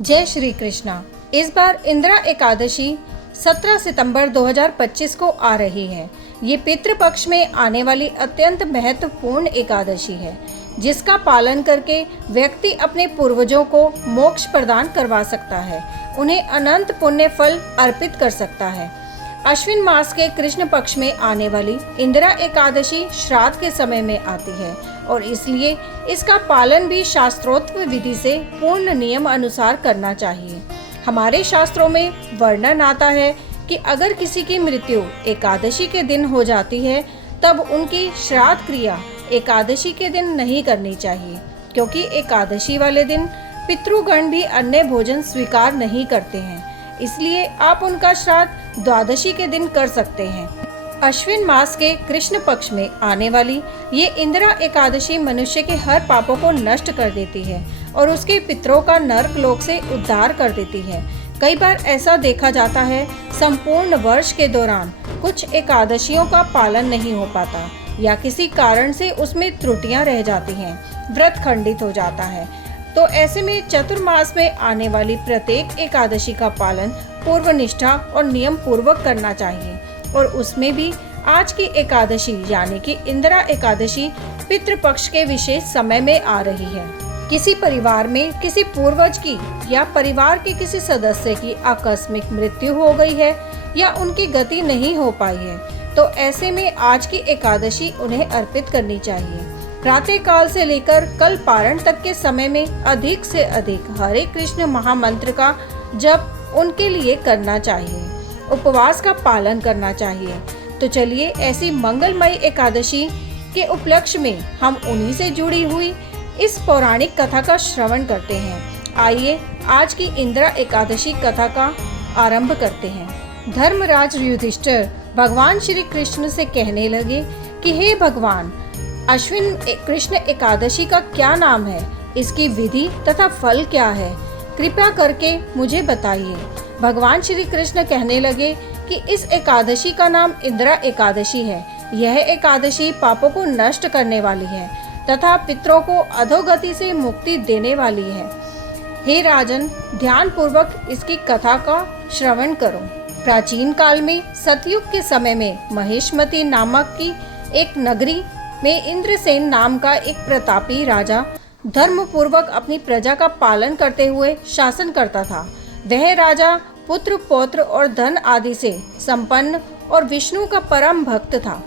जय श्री कृष्णा। इस बार इंदिरा एकादशी 17 सितंबर 2025 को आ रही है। ये पितृपक्ष में आने वाली अत्यंत महत्वपूर्ण एकादशी है, जिसका पालन करके व्यक्ति अपने पूर्वजों को मोक्ष प्रदान करवा सकता है, उन्हें अनंत पुण्य फल अर्पित कर सकता है। अश्विन मास के कृष्ण पक्ष में आने वाली इंदिरा एकादशी श्राद्ध के समय में आती है और इसलिए इसका पालन भी शास्त्रोक्त विधि से पूर्ण नियम अनुसार करना चाहिए। हमारे शास्त्रों में वर्णन आता है कि अगर किसी की मृत्यु एकादशी के दिन हो जाती है, तब उनकी श्राद्ध क्रिया एकादशी के दिन नहीं करनी चाहिए, क्योंकि एकादशी वाले दिन पितृगण भी अन्य भोजन स्वीकार नहीं करते हैं। इसलिए आप उनका श्राद्ध द्वादशी के दिन कर सकते हैं। अश्विन मास के कृष्ण पक्ष में आने वाली ये इंदिरा एकादशी मनुष्य के हर पापों को नष्ट कर देती है और उसके पितरों का नरक लोक से उद्धार कर देती है। कई बार ऐसा देखा जाता है, संपूर्ण वर्ष के दौरान कुछ एकादशियों का पालन नहीं हो पाता या किसी कारण से उसमें त्रुटियां रह जाती हैं, व्रत खंडित हो जाता है। तो ऐसे में चतुर्मास में आने वाली प्रत्येक एकादशी का पालन पूर्व निष्ठा और नियम पूर्वक करना चाहिए, और उसमें भी आज की एकादशी यानी कि इंदिरा एकादशी पितृपक्ष के विशेष समय में आ रही है। किसी परिवार में किसी पूर्वज की या परिवार के किसी सदस्य की आकस्मिक मृत्यु हो गई है या उनकी गति नहीं हो पाई है, तो ऐसे में आज की एकादशी उन्हें अर्पित करनी चाहिए। प्रातः काल से लेकर कल पारण तक के समय में अधिक से अधिक हरे कृष्ण महामंत्र का जप उनके लिए करना चाहिए, उपवास का पालन करना चाहिए। तो चलिए ऐसी मंगलमयी एकादशी के उपलक्ष्य में हम उन्हीं से जुड़ी हुई इस पौराणिक कथा का श्रवण करते हैं। आइए आज की इंदिरा एकादशी कथा का आरंभ करते हैं। धर्मराज युधिष्ठिर भगवान श्री कृष्ण से कहने लगे कि हे भगवान, अश्विन कृष्ण एकादशी का क्या नाम है, इसकी विधि तथा फल क्या है, कृपया करके मुझे बताइए। भगवान श्री कृष्ण कहने लगे कि इस एकादशी का नाम इंदिरा एकादशी है। यह एकादशी पापों को नष्ट करने वाली है तथा पितरों को अधोगति से मुक्ति देने वाली है। हे राजन, ध्यान पूर्वक इसकी कथा का श्रवण करो। प्राचीन काल में सतयुग के समय में महिष्मती नामक की एक नगरी में इंद्रसेन नाम का एक प्रतापी राजा धर्म पूर्वक अपनी प्रजा का पालन करते हुए शासन करता था। वह राजा पुत्र पौत्र और धन आदि से संपन्न और विष्णु का परम भक्त था।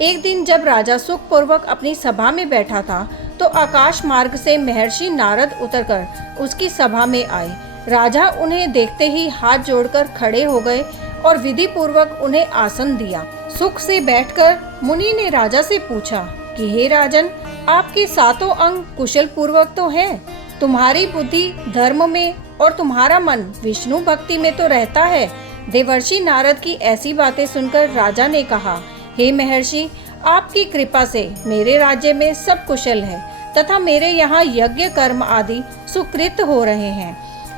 एक दिन जब राजा सुख पूर्वक अपनी सभा में बैठा था, तो आकाश मार्ग से महर्षि नारद उतरकर उसकी सभा में आए। राजा उन्हें देखते ही हाथ जोड़कर खड़े हो गए और विधि पूर्वक उन्हें आसन दिया। सुख से बैठकर मुनि ने राजा से पूछा कि हे राजन, आपके सातों अंग कुशल पूर्वक तो हैं, तुम्हारी बुद्धि धर्म में और तुम्हारा मन विष्णु भक्ति में तो रहता है। देवर्षि नारद की ऐसी बातें सुनकर राजा ने कहा, हे महर्षि, आपकी कृपा से मेरे राज्य में सब कुशल है तथा मेरे यहाँ यज्ञ कर्म आदि सुकृत हो रहे हैं।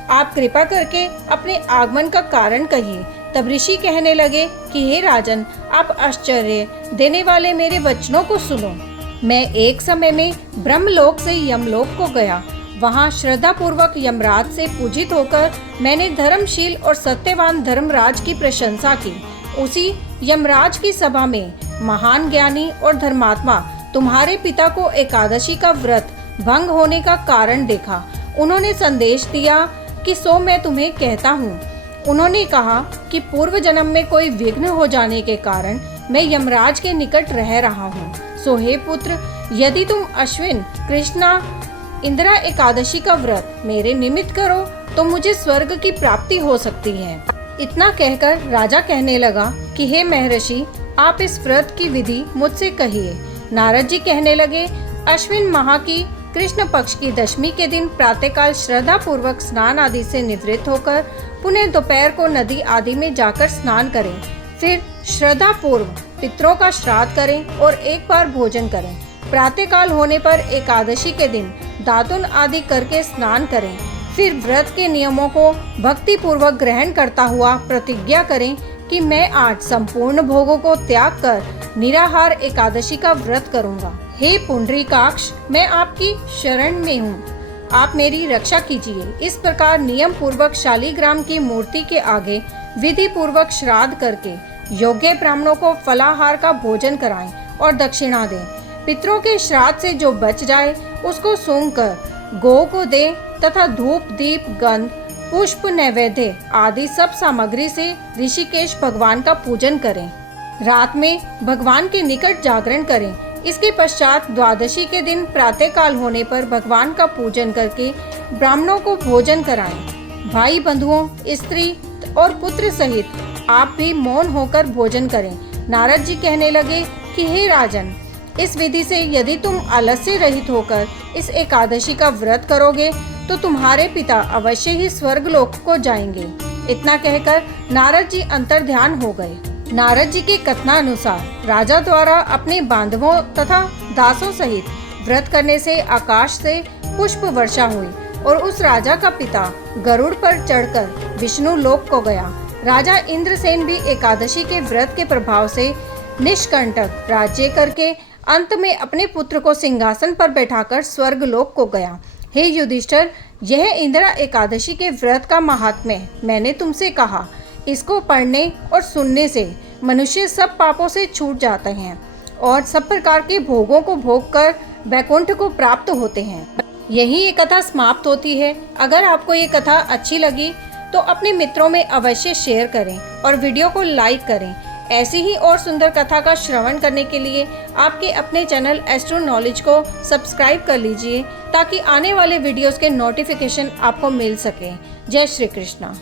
आप कृपा करके अपने आगमन का कारण कहिए। तब ऋषि कहने लगे कि हे राजन, आप आश्चर्य देने वाले मेरे वचनों को सुनो। मैं एक समय में ब्रह्मलोक से यमलोक को गया। वहाँ श्रद्धा पूर्वक यमराज से पूजित होकर मैंने धर्मशील और सत्यवान धर्मराज की प्रशंसा की। उसी यमराज की सभा में महान ज्ञानी और धर्मात्मा तुम्हारे पिता को एकादशी का व्रत भंग होने का कारण देखा। उन्होंने संदेश दिया कि सो मैं तुम्हें कहता हूँ। उन्होंने कहा कि पूर्व जन्म में कोई विघ्न हो जाने के कारण मैं यमराज के निकट रह रहा हूँ। सो हे पुत्र, यदि तुम अश्विन कृष्णा इंदिरा एकादशी का व्रत मेरे निमित्त करो तो मुझे स्वर्ग की प्राप्ति हो सकती है। इतना कहकर राजा कहने लगा कि हे महर्षि, आप इस व्रत की विधि मुझसे कहिए। नारद जी कहने लगे, अश्विन माह की कृष्ण पक्ष की दशमी के दिन प्रातःकाल श्रद्धा पूर्वक स्नान आदि से निवृत्त होकर पुनः दोपहर को नदी आदि में जाकर स्नान करें। फिर श्रद्धा पूर्व पितरों का श्राद्ध करें और एक बार भोजन करें। प्रातःकाल होने पर एकादशी के दिन दातुन आदि करके स्नान करें। फिर व्रत के नियमों को भक्ति पूर्वक ग्रहण करता हुआ प्रतिज्ञा करें कि मैं आज संपूर्ण भोगों को त्याग कर निराहार एकादशी का व्रत करूंगा। हे पुंडरीकाक्ष, मैं आपकी शरण में हूँ। आप मेरी रक्षा कीजिए। इस प्रकार नियम पूर्वक शालिग्राम की मूर्ति के आगे विधि पूर्वक श्राद्ध करके योग्य ब्राह्मणों को फलाहार का भोजन कराएं और दक्षिणा दें। पितरों के श्राद्ध से जो बच जाए उसको सूंघकर गौ को दें तथा धूप, दीप, गंध, पुष्प, नैवेद्य आदि सब सामग्री से ऋषिकेश भगवान का पूजन करें। रात में भगवान के निकट जागरण करें। इसके पश्चात द्वादशी के दिन प्रातःकाल होने पर भगवान का पूजन करके ब्राह्मणों को भोजन कराएं। भाई बंधुओं, स्त्री और पुत्र सहित आप भी मौन होकर भोजन करें। नारद जी कहने लगे कि हे राजन, इस विधि से यदि तुम आलस्य रहित होकर इस एकादशी का व्रत करोगे तो तुम्हारे पिता अवश्य ही स्वर्गलोक को जाएंगे। इतना कहकर नारद जी अंतर्ध्यान हो गए। नारद जी के कथनानुसार राजा द्वारा अपने बांधवों तथा दासों सहित व्रत करने से आकाश से पुष्प वर्षा हुई और उस राजा का पिता गरुड़ पर चढ़कर विष्णु लोक को गया। राजा इंद्रसेन भी एकादशी के व्रत के प्रभाव से निष्कंटक राज्य करके अंत में अपने पुत्र को सिंहासन पर बैठाकर स्वर्गलोक को गया। हे युधिष्ठिर, यह इंदिरा एकादशी के व्रत का महात्म्य मैंने तुमसे कहा। इसको पढ़ने और सुनने से मनुष्य सब पापों से छूट जाते हैं और सब प्रकार के भोगों को भोगकर वैकुंठ को प्राप्त होते हैं। यही ये कथा समाप्त होती है। अगर आपको ये कथा अच्छी लगी तो अपने मित्रों में अवश्य शेयर करें और वीडियो को लाइक करें। ऐसी ही और सुंदर कथा का श्रवण करने के लिए आपके अपने चैनल एस्ट्रो नॉलेज को सब्सक्राइब कर लीजिए ताकि आने वाले वीडियोस के नोटिफिकेशन आपको मिल सके। जय श्री कृष्णा।